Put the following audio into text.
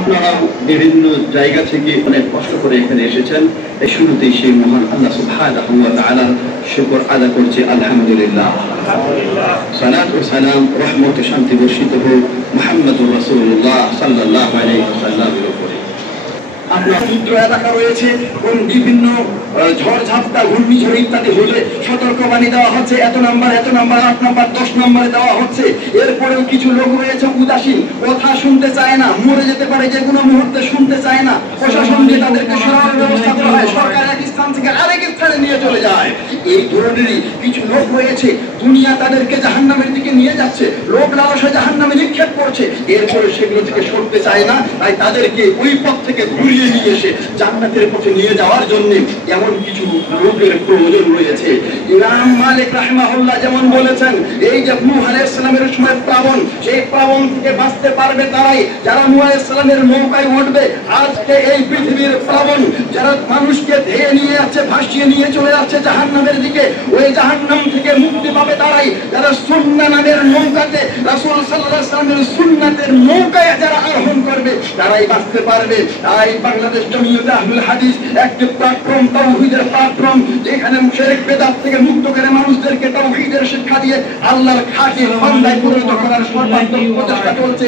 আপনারা বিভিন্ন জায়গা থেকে অনেক কষ্ট করে এখানে এসেছেন। এই শুরুতেই সেই মহান আল্লাহ সুবহানাহু ওয়া তাআলার শুকর আদা করছি, আলহামদুলিল্লাহ। সালাত ও সালাম, রহমত ও শান্তি বর্ষিত হোক মুহাম্মদুর রাসূলুল্লাহ সাল্লাল্লাহু আলাইহি ওয়াসাল্লামের উপরে। আপনার সমুদ্র এলাকা রয়েছে, কোন বিভিন্ন ঝড় ঝাপটা ঘূর্ণিঝড় ইত্যাদি হলে সতর্কবাণী দেওয়া হচ্ছে, এত নাম্বার 8 নাম্বার 10 নাম্বারে দেওয়া হচ্ছে। এরপরেও কিছু লোক রয়েছে উদাসীন, কথা শুনতে চায় না, মরে যেতে পারে যে কোনো মুহূর্তে, শুনতে চায় না। প্রশাসন দিয়ে তাদেরকে সরানোর ব্যবস্থা করা হয়, সরকার এক স্থান থেকে আরেক স্থানে নিয়ে চলে যায়। এই ধরনেরই কিছু লোক রয়েছে, দুনিয়া তাদেরকে জাহান্নামের দিকে নিয়ে যাচ্ছে, লোভ লালসা জাহান্নামে নিক্ষেপ করছে, এরপরে সেগুলো থেকে সরতে চায় না। তাই তাদেরকে ওই পথ থেকে ঘুরিয়ে নিয়ে এসে জান্নাতের পথে নিয়ে যাওয়ার জন্য এমন কিছু লোকের প্রয়োজন রয়েছে। ইমাম মালিক রাহিমাহুল্লাহ যেমন বলেছেন, এই যে নূহ আলাইহিস সালামের সময় প্লাবন, সেই প্লাবন থেকে বাঁচতে পারবে তারাই যারা নূহ আলাইহিস সালামের নৌকায় উঠবে। আজকে এই পৃথিবীর প্লাবন যারা মানুষকে ধেয়ে নিয়ে যাচ্ছে, ভাসিয়ে নিয়ে চলে যাচ্ছে জাহান্নামের দিকে, ওই জাহান্নাম থেকে মুক্তি পাবে তারাই যারা সুন্নাহ নামের নৌকাতে, রাসূল সাল্লাল্লাহু আলাইহি ওয়াসাল্লামের সুন্নাতের নৌকায় যারা আরোহণ করবে, তারাই বাঁচতে পারবে। তাই বাংলাদেশ জমিয়তে আহলুল হাদিস একটি প্ল্যাটফর্ম, তাওহীদের প্ল্যাটফর্ম, যেখানে শিরক বিদআত থেকে মুক্ত করে মানুষদেরকে তাওহীদের শিক্ষা দিয়ে আল্লাহর খাঁটি বান্দায় পরিণত করার সর্বাত্মক প্রচেষ্টা চলছে।